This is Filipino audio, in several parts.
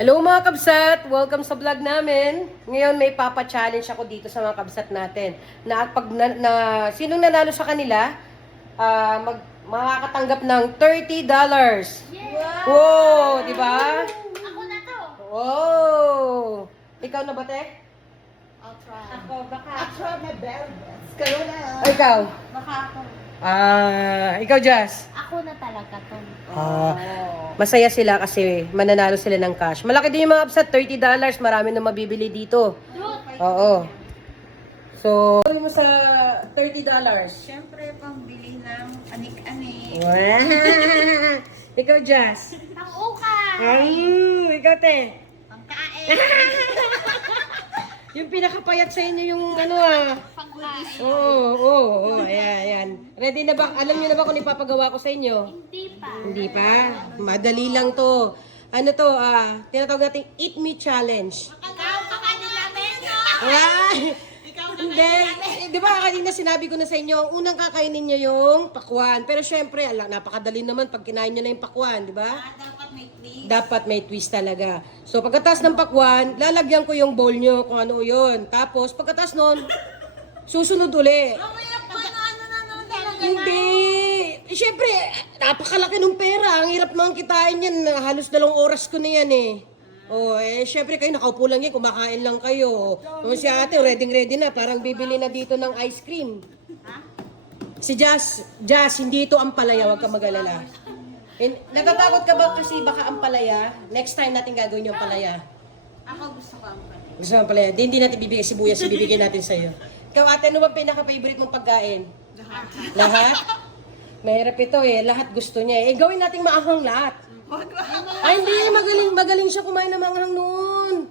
Hello mga kabsat! Welcome sa vlog namin. Ngayon may papa-challenge ako dito sa mga kabsat natin. Na pag sinong nanalo sa kanila, makakatanggap ng $30. Yeah. Wow! Di ba? Ako na to. Wow! Ikaw na ba, te? I'll try. Ako, baka. I'll try my very best. Kayo na. Ikaw? Baka ako. Ikaw, Jazz? Ako na talaga to. Masaya sila kasi mananalo sila ng cash. Malaki din yung mga kabsat, $30. Marami na mabibili dito. Oo. So, gawin mo sa $30. Siyempre, pambili ng anik-anik. Wow! Ikaw, Jazz? Pang-ukay. Ikaw, te? Pangkain. Yung pinakapayat sa inyo yung ano Pangkain. Oo. Ayan. Ready na ba? Alam niyo na ba kung ipapagawa ko sa inyo? Hindi pa. Hindi pa? Madali lang to. Ano to? Tinatawag natin Eat Me Challenge. Ikaw, kakainin namin. Hindi. Di ba kanina sinabi ko na sa inyo, ang unang kakainin nyo yung pakwan. Pero syempre, napakadali naman pag kinain nyo na yung pakwan, di ba? Dapat may twist. Dapat may twist talaga. So pagkatas ng pakwan, lalagyan ko yung bowl nyo kung ano yun. Tapos pagkatas nun, susunod uli. Mamaya pa talaga Hindi. Siyempre, napakalaki ng pera. Ang hirap naman kitain yan. Halos 2 oras ko na yan eh. Syempre kayo nakaupo lang yan, kumakain lang kayo. Si ate, ready na, parang bibili na dito ng ice cream. Si Jazz, hindi ito ang palaya, huwag ka mag-alala. Natatakot ka ba kasi baka ang palaya? Next time natin gagawin yung palaya. Ako gusto ko ang pati. Gusto mo ang palaya? Hindi natin bibigay sibuyas, ibibigay natin sa'yo. Ikaw ate, ano ba pinaka-favorite mong pagkain? Lahat? Mahirap ito eh, lahat gusto niya eh. Gawin nating maanghang lahat. Ay, hindi. Magaling siya kumain ng manghang noon.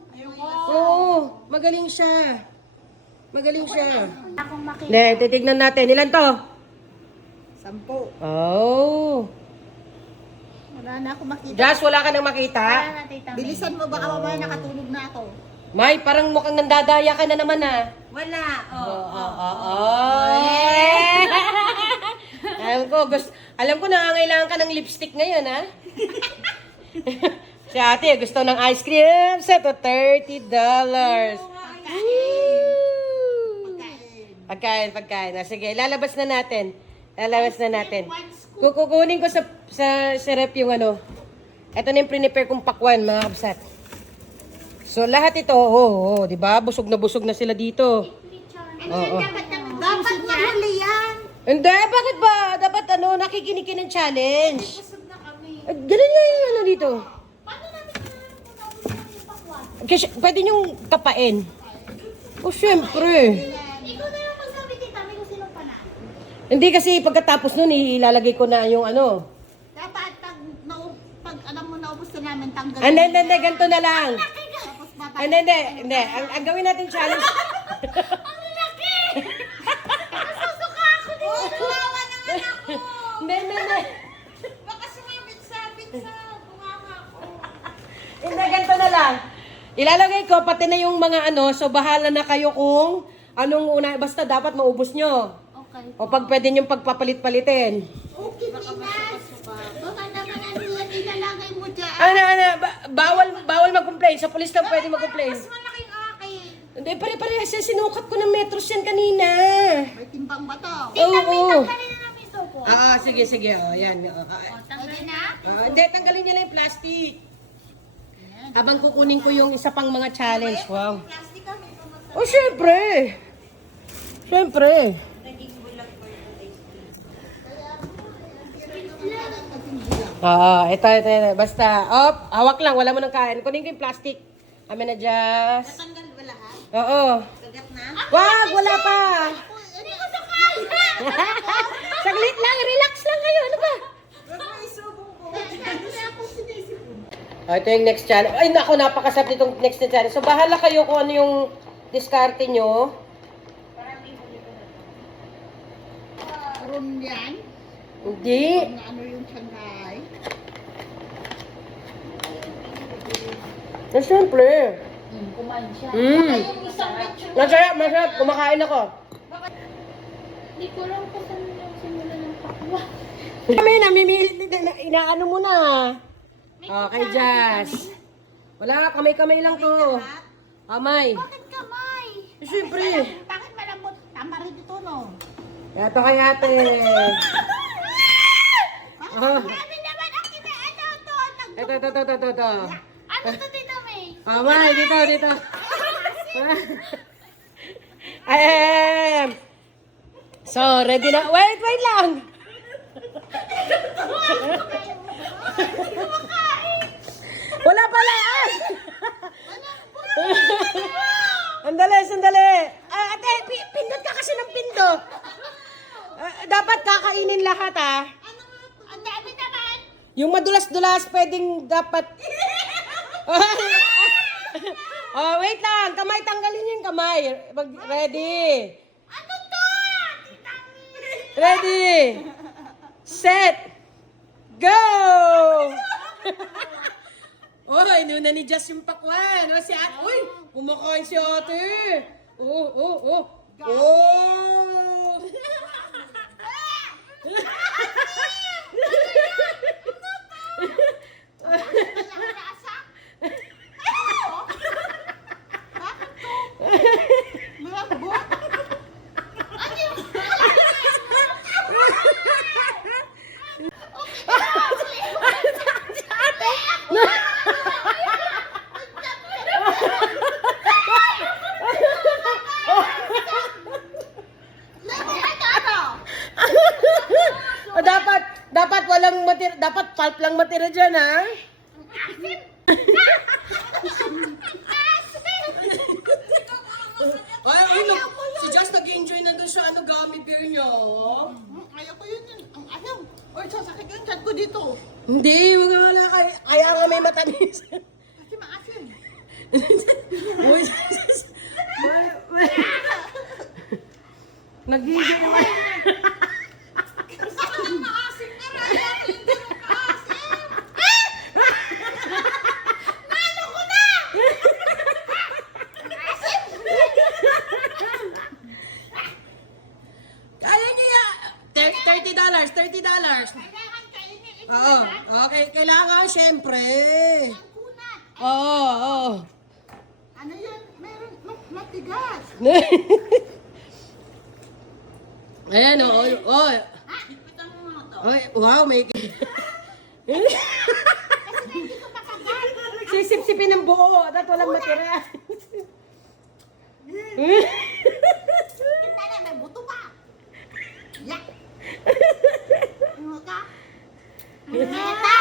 Oo, magaling siya. Akong makita. Hindi, titignan natin. Ilan to? 10. Oh. Wala na ako makita. Jazz, wala ka nang makita? Wala na, tita. Bilisan mo, baka mamaya nakatulog na ako. May, parang mukhang nandadaya ka na naman ah. Wala. Alam ko nangangailangan ka ng lipstick ngayon ha. Si ate, gusto ng ice cream set to $30. Pagkain. Sige, lalabas na natin. Kukunin ko sa rep yung ano. Ito na yung prepare kong pakwan, mga kabsat. So, lahat ito, di ba? Busog na sila dito. Dapat mahuli yan. Hindi, bakit ba? Dapat nakikinig ka ng challenge. Busog na kami. Ganun nga yung ano dito. Paano namin kailangan kung naubos namin yung pakwan? Kasi pwede niyong kapain. Syempre. Ikaw na lang magsabi, tita. May kung sinong panalo. Hindi kasi pagkatapos nun, ilalagay ko na yung ano. Dapat pag alam mo naubos na namin, tanggalin. Hindi, ganito na lang. Tapos babay. Hindi. Ang gawin natin challenge. Ang laki! Nasusuka ako dito. Kawawa naman ako. Hindi. Baka sumabit-sabit sa bunganga ko. Hindi, ganito na lang. Ilalagay ko, pati na yung mga so bahala na kayo kung anong una. Basta dapat maubos nyo. Okay. O pag pwede nyo pagpapalit-palitin. Okay, Pinas. Baka naman ano yan ilalagay mo dyan. Bawal mag-complain. Sa pulis lang pwede mag-complain. Mas malaki ang akin. Hindi, pare-parehas yan. Sinukat ko ng metros yan kanina. May timbang ba to? Oo. Tanggalin na namin ito po. Sige. Yan. Pwede na? Hindi, tanggalin nyo na yung plastic. Habang kukunin ko yung isa pang mga challenge. Wow. Plastic kami. Syempre. Ito. Basta, hawak lang. Wala mo nang kain. Kunin ko yung plastic. Amin na, Jazz. Natanggal ba lahat? Oo. Kagat na? Wag, wala pa. Hindi ko sa kaya. Saglit lang, relax lang kayo. Ano ba? Wag mo isubong ko. Wala akong sinisipon. Ito yung next challenge. Ay, naku, napakasarap nitong next na challenge. So, bahala kayo kung ano yung diskarte nyo. Ron yan? Hindi. Ano yung Shanghai? Siyempre. Kumain siya. Yung isang picture. Masarap. Kumakain ako. Hindi ko lang kung saan yung simula ng pakwa. Kami, inaano mo na. Okay, Jazz. Wala, kamay-kamay lang to. Kamay. Bakit kamay? Siyempre. Bakit malambot? Tama rin ito, no? Kaya to kay ate. Oh. Grabe naman ang ano to. Ito. Ano to, Tita May? Kamay, dito. So, ready na. Wait lang. Wala pala. Sandali. Ate, pindot ka kasi ng pindot. Dapat kakainin lahat, ah. Ang dami naman. Yung madulas-dulas, pwedeng dapat... Oh, wait lang. Kamay, tanggalin yung kamay. Ready. Ano to? Tita May. Ready. Set. Go! Oy, nuna ni Jess yung pakwan. O, si ate. Uy, kumakain si ate. Oh. Walang lasa. Bakit to? Malambot? Ano yung... O, dapat walang matira, dapat pulp lang matira dyan, ha? Ay, si Just nag-enjoy na doon sa gummy bear niya. Ayoko yun. Ang ayaw. Or sasakit yung chat ko dito. Hindi, wala. Kaya nga may matamis. Kasi maasim. Uy, nagigil naman. Gusto ko ng maasim na rin. Yung ganun kaasim. Nalo ko na! Maasim! Kaya niya. $30. Kailangan kainin ito. Oo, okay. Kailangan, syempre. Ang kunat. Oo. Ano yun? Meron matigas. Ayan, oo. Ha? Ipitan mo nga to. Wow, may... Kasi hindi ko makagat. Sisip-sipin ng buo. At walang matira. Kita na, may buto pa. Yak. Ano ka? Neta!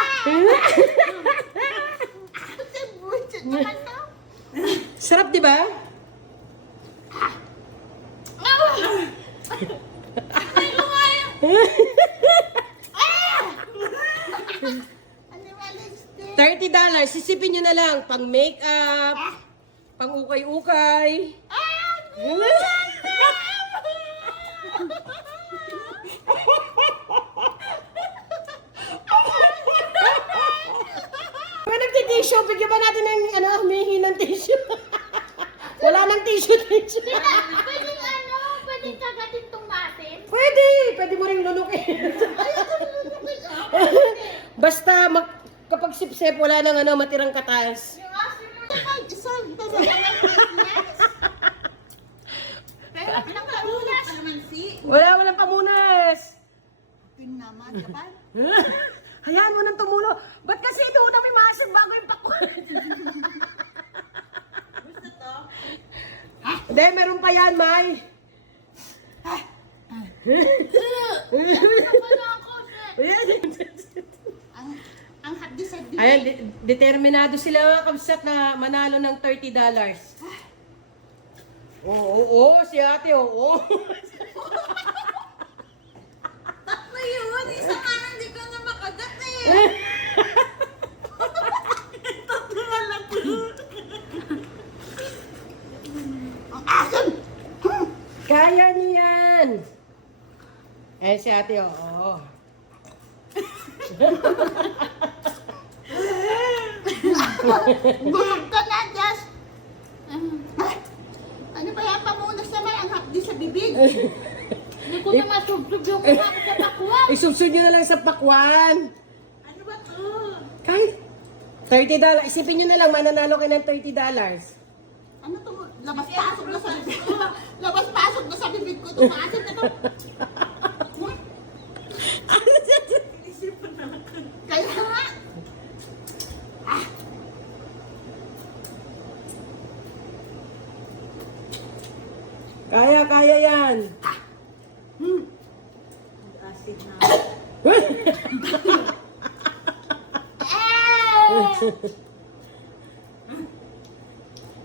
Kasi buwit naman to. Sarap, di ba? Ay, lumayo! $30. Sisipin nyo na lang. Pang makeup, pang ukay-ukay. Mga nagtitissue, bigyan ba natin ng humihingi ng tissue? Wala nang tissue. Pwedeng pwedeng kagatin tong masin. Pwede mo rin lunukin. Ayoko lulukin. Basta kapag sip-sip, wala nang matirang katas. Yung asin mo naman, isang talaga ng business. Pero ilang karunas. Walang pamunas. Pin naman, kapal. Hayaan mo nang tumulo. Ba't kasi ito na may masin bago yung pakwan? Gusto to? Hindi, meron pa yan, May. Wala ako, sir. Ang hapdi sa bibig. Ayan, determinado sila mga kabsat na manalo ng $30. Oo, si ate, oo. Tatlo yun. Isa nga hindi ko na makagat eh. Tatlo na lang po. Ang asim! Kaya niyan. Ayan si ate, oo. Gulog ka na, Jess. Ano ba yan? Pamunas naman ang hapdi sa bibig. Hindi ko na masubsob yung kumakain sa bakwan. Isubsub nyo na lang sa pakwan. Ano ba to? Kahit, $30. Isipin nyo na lang, mananalo kayo ng $30. Ano to? Labas-pasok na sa bibig ko. Labas-pasok na sa bibig ko. Tumasin na to. Kaya nga. Kaya yan. Acid na.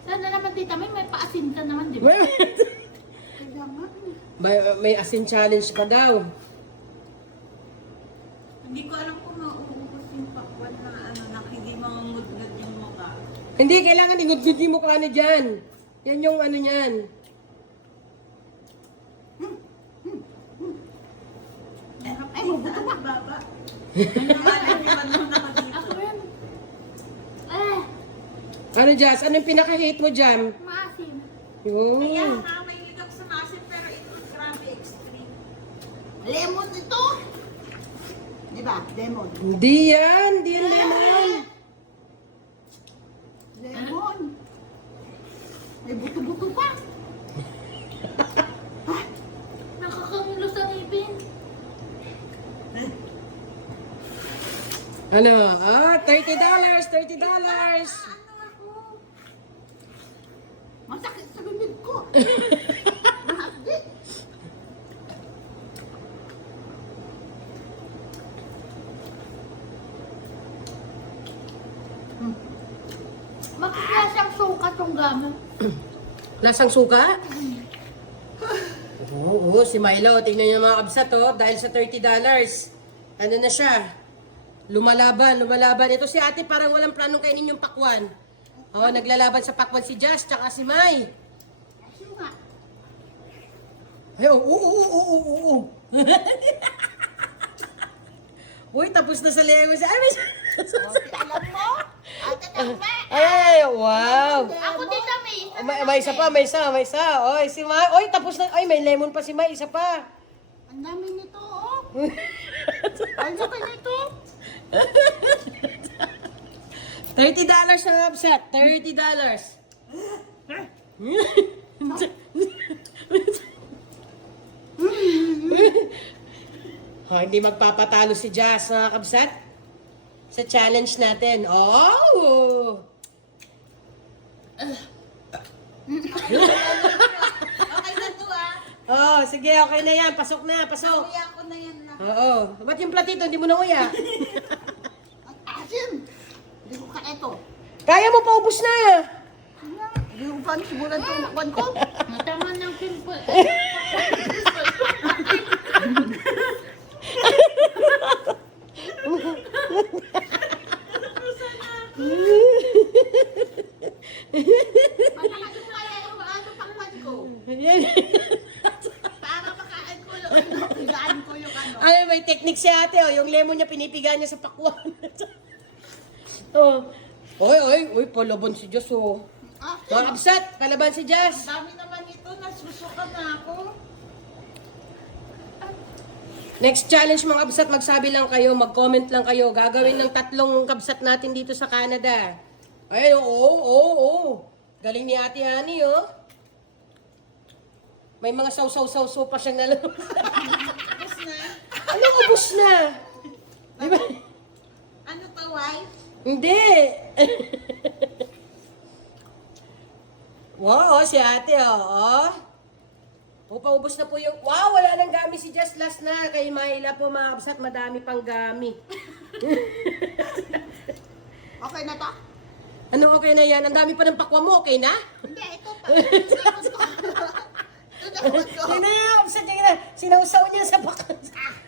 Sana naman tita may paasin ka naman, di ba? Kaya nga. may asin challenge pa daw. Hindi ko alam kung mauubos yung pakwan na hindi mamamudgad yung mukha. Hindi, kailangan ingudgud yung mukha ni Jan. Yan yung ano niyan. Ay, mabuto pa. Baba. Nangalan naman nung nakadito. Ako rin. Ano, Jazz? Ano yung pinaka-hate mo dyan? Maasim. Yun. Kaya nga, mahilig ako sa masin pero ito grabe extreme. Lemon ito. Di ba? Lemon. Hindi yan. Hindi yan lemon. Lemon. May buto-buto pa. Nakakamulo sa ngipin. Ano? $30. $30. Ano ako? Masakit sa bibig ko. Mahapdi. Bakit kaya siyang sukat yung gamot? Lasang suka? Oo, si Milo. Tingnan niyo mga kabsat, oh. Dahil sa $30. Ano na siya? Lumalaban. Ito si ate parang walang planong kainin yung pakwan. Oh, naglalaban sa pakwan si Jazz, tsaka si Mai. Kasi nga. Ay, oo. Uy, tapos na sa lemon. Ay, Alam mo? Ate Takma. ay, wow. Ako dito May isa pa, may isa. Oy, si Mai. Oy, tapos na. Ay, may lemon pa si Mai. Isa pa. Ang dami nito, oh. Ang laki nito. $30 na upset. $30. Hindi magpapatalo si Jazz, mga kabsat. Sa challenge natin. Oh! Okay na to Oh, sige, okay na yan. Pasok na, pasok. Kuya ko na yan na. Oo. Ba't yung platito, hindi mo na uya? Ang asin. Hindi ko kaya ito. Kaya mo, paubos na. Hindi ko pa simulan itong makwan ko. Matama ng pimple. Matakas ko kaya yung ano pakwan ko. Para makain ko yung ano. Pigaan ko yung ano. Ay, may technique si ate, oh. Yung lemon niya, pinipiga niya sa pakwan. Oh. Oy, palaban si Jazz, oh. Mga kabsat, palaban si Jazz. Dami naman ito. Nasusuka na ako. Next challenge mga kabsat, magsabi lang kayo, mag-comment lang kayo. Gagawin ng 3 kabsat natin dito sa Canada. Ay, oo. Galing ni Ate Hani, oh. May mga saw-saw-saw pa siyang nalabas. Tapos na. Ano, ubos na? Di ba? Ano to, wife? Hindi. Wow, si ate, oh. Paubos na po yung... Wow, wala nang gami si Just last na. Kay Maila po, mga kabsat, madami pang gami. Okay na to? Ano, okay na yan? Ang dami pa ng pakwa mo, okay na? Hindi, ito pa. Ito na ko. Hindi na, kabsat, hindi na. Sinausaw niya sa pakwa.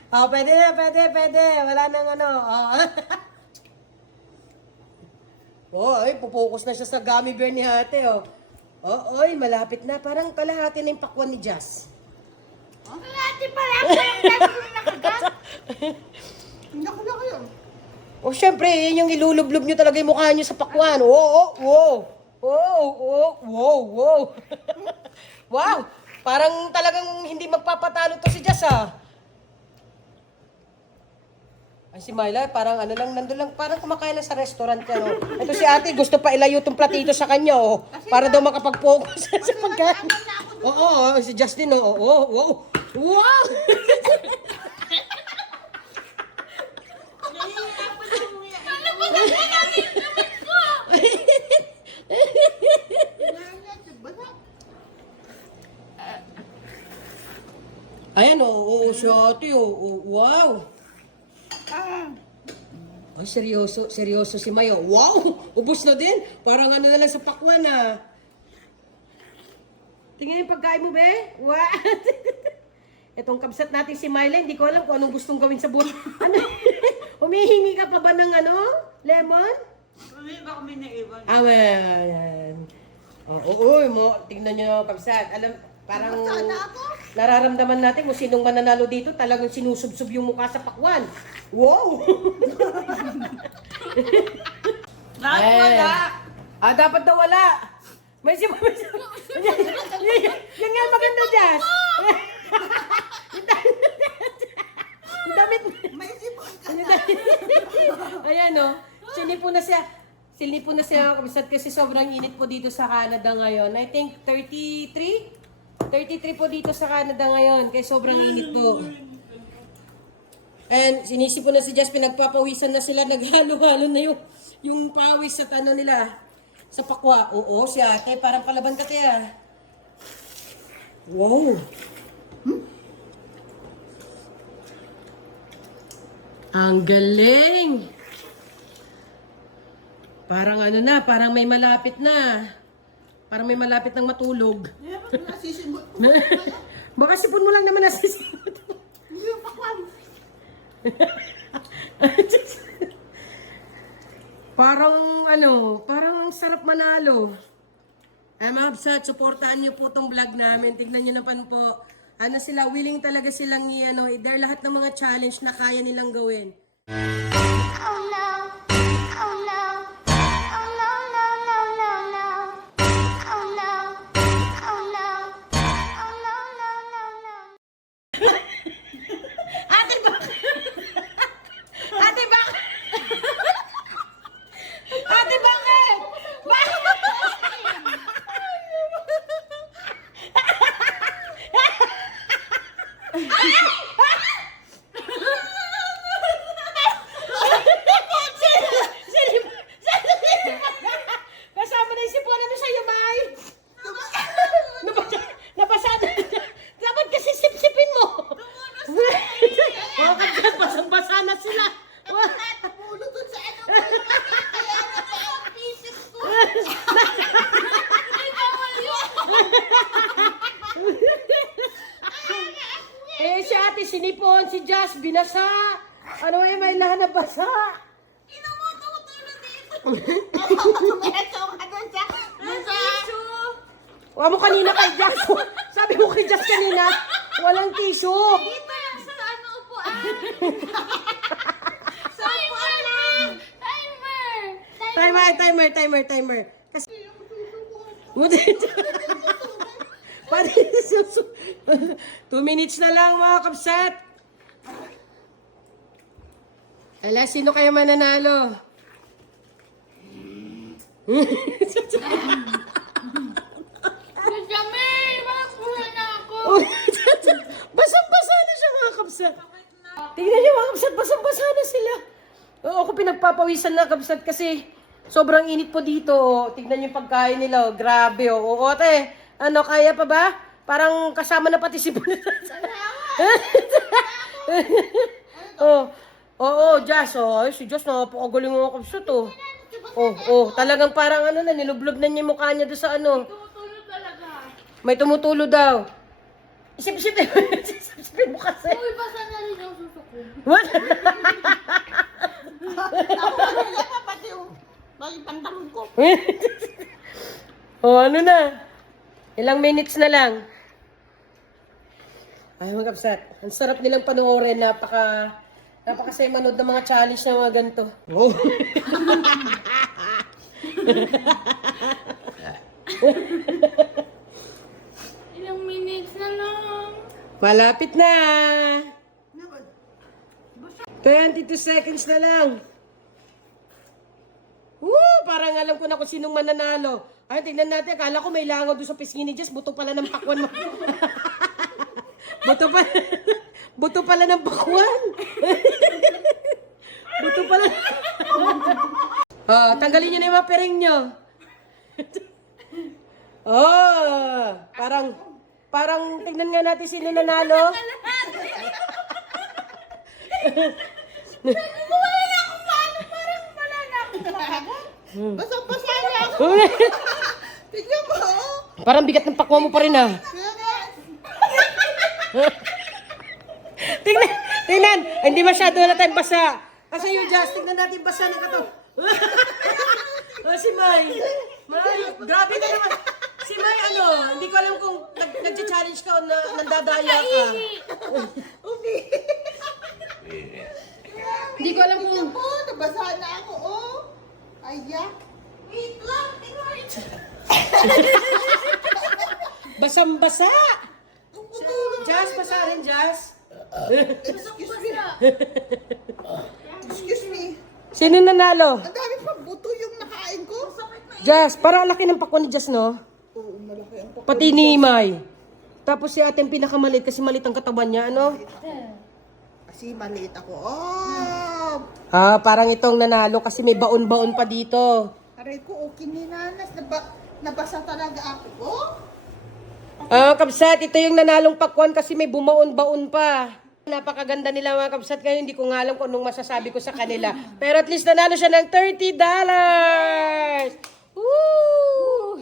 Oh, pwede na, pwede. Wala nang ano, oh. Oh, ay, pupokus na siya sa gummy bear ni ate, oh. Oh, oy, malapit na. Parang kalahati na yung pakwan ni Jazz. Kalahati pa lang. Kalahati nakagat. Hindi ako na kayo. Oh, syempre, yun yung ilulublob nyo talaga yung mukha nyo sa pakwan. Wow. Wow. Parang talagang hindi magpapatalo to si Jazz, ah. Ay, si Myla, parang ano lang, nandun lang, parang kumakain lang sa restaurant ka, no? Ito si ate, gusto pa ilayo itong platito sa kanya, oh. Para daw makapag-focus sa pagkain. Oo, si Justin, oh, wow. Wow! Ayan, si ate, wow. Ay, seryoso si Mayo. Wow! Ubus na din. Parang ano na lang sa pakwan, ah. Tingnan yung pagkain mo, be. Wow! Itong kabsat natin si Myla, hindi ko alam kung anong gustong gawin sa buhay. Ano? Humihingi ka pa ba ng ano? Lemon? Hindi ba kami naiwan? Ayan. Tingnan nyo, kabsat. Alam, parang nararamdaman natin kung sinong mananalo dito, talagang sinusubsob yung mukha sa pakwan. Wow! Dapat wala. Dapat daw wala. May yan nga maganda, Jazz. Yung damit. May sipon ka. Ayan, oh. Sinipo na siya, kabisat, kasi sobrang init po dito sa Canada ngayon. I think 33 po dito sa Canada ngayon, kaya sobrang init po. And sinisipo na si Jess, pinagpapawisan na sila, naghalo-halo na yung pawis sa ano nila, sa pakwa. Oo, si ate, parang palaban ka kaya. Wow! Ang galing! Parang ano na, parang may malapit na. Parang may malapit ng matulog. Nasisimot. Baka sipon mo lang naman nasisimot. Hindi yung pakwan. parang ang sarap manalo. Mga kabsat, supportahan niyo po tong vlog namin. Tignan niyo naman po. Ano sila, willing talaga silang i-dare lahat ng mga challenge na kaya nilang gawin. Oh no, oh no, oh no, no, no, no, no. Oh no, oh no, oh no, no, no, no. Ate, bakit? Ate, bakit? Ate, bakit? Kasama na yung sipunan mo sa'yo, May. Napasada. Dapat kasi sip-sipin mo. Basang-basa na sila. Napulo dun sa ano ko. Kaya naman ang pisip ko. Si ate sinipon, si Jazz binasa. Ano yung may lahat na basa? Inamututulo dito. Meso ka dun sa... Huwag mo kanina kay Jazz. Sabi mo kay Jazz kanina, walang tissue. Dito lang sa ano upuan. Sa upuan lang. Timer. Kasi... 2 minutes na lang, mga kapsat. Ala, sino kaya mananalo? Basang-basa na siya, mga kapsat. Tingnan niyo, mga kapsat, basang-basa na sila. Oo, ako pinagpapawisan na, kapsat, kasi sobrang init po dito. Tingnan niyo yung pagkain nila, grabe. Oo, ate, ano, kaya pa ba? Parang kasama na pati si Jazz, si Jazz, napakagaling mga kapsat, talagang parang ano na, nilublob na niya yung mukha niya doon sa ano. Tumutulo talaga. May tumutulo daw. Isip-isipin mo kasi. Uy, basa na rin yung suso ko. What? Ako kanila pa pati yung pantalon ko. Ano na? Ilang minutes na lang. Ay, mga kapsat. Ang sarap nilang panoorin. Napakasaya manood ng mga challenge na mga ganito. Oh. Ilang minutes na lang. Malapit na. 22 seconds na lang. Woo! Parang alam ko na kung sinong mananalo. Ay, tingnan natin. Akala ko may langaw doon sa pisngi ni Jess. Buto pala ng pakwan mo. Buto pala ng pakwan. Buto pala. Tanggalin niyo na yung mga pereng nyo. Parang tingnan nga natin sino nanalo. Wala akong paano, parang wala na akong makagat. Basang-basa na ako. Tignan mo, oh. Parang bigat ng pakwa mo pa rin ah. Kaya nga, Tingnan. Hindi masyado na tayong basa. Kasi yung Jazz, tingnan natin basa ng kato. Si May. Grabe na naman. Si May hindi ko alam kung nag-challenge ka o nandadaya ka. Hindi ko alam kung... Oh, nabasa na ako, oh. Ayak. Wait lang, tingnan. Basang-basa. Ang putulong. Jazz, basa rin, Jazz. Excuse me. Sino nanalo? Ang dami pa buto yung nakain ko. Jazz, parang laki ng pakwa ni Jazz, no? Oo, malaki ang pakwan. Pati ni May. Tapos si ate yung pinakamalit kasi malit ang katawan niya, ano? Kasi maliit ako. Oh! Parang itong nanalo kasi may baon-baon pa dito. Aray ko, okay ni Nanas. Nabasa talaga ako. Oh! Kabsat, ito yung nanalong pakwan kasi may bumaon-baon pa. Napakaganda nila mga kabsat, kaya hindi ko nga alam kung anong masasabi ko sa kanila. Pero at least nanalo siya ng $30! Woo!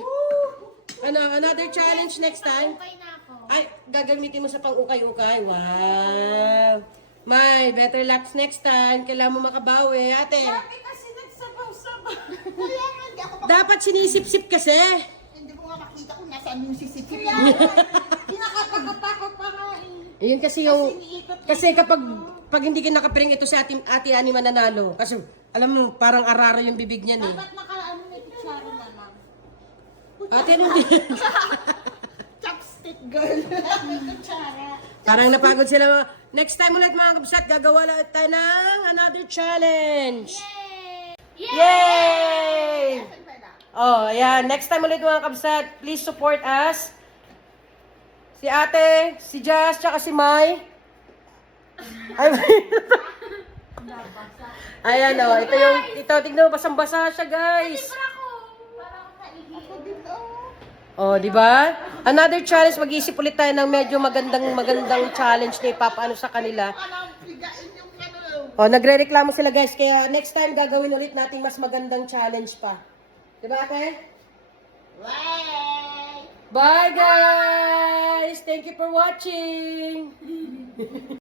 Another challenge next time? Okay na ako. Ay, gagamitin mo sa pang-ukay-ukay. Wow! May, better luck next time. Kailangan mo makabawi, ate. Sabi kasi nagsabaw-sabaw. Kaya nga, hindi ako Dapat sinisip-sip kasi. Hindi ko nga makita kung nasaan yung sisipin. Kinakapagapakot pa nga eh. Yun kasi yung... Kasi kapag hindi ka nakapiring ito si ate Ani mananalo. Kasi alam mo, parang araro yung bibig niyan eh. Ba't nakaano may kutsara na lang? Ate, ano Chopstick girl. May kutsara. Parang napagod sila. Next time ulit mga kabsat, gagawa ulit tayo ng another challenge. Yay! Oh, ayan. Next time ulit mga kabsat, please support us. Si ate, si Jazz, tsaka si Mai. Ayan o, ito, tignan mo, basang-basa siya guys. Ako din oh. Oh, di ba? Another challenge, mag-iisip ulit tayo ng medyo magandang challenge na ipapaano sa kanila. Alam, pigain yung ano. Oh, nagrereklamo sila guys, kaya next time gagawin ulit natin mas magandang challenge pa. Di ba, ate? Bye! Bye guys! Thank you for watching!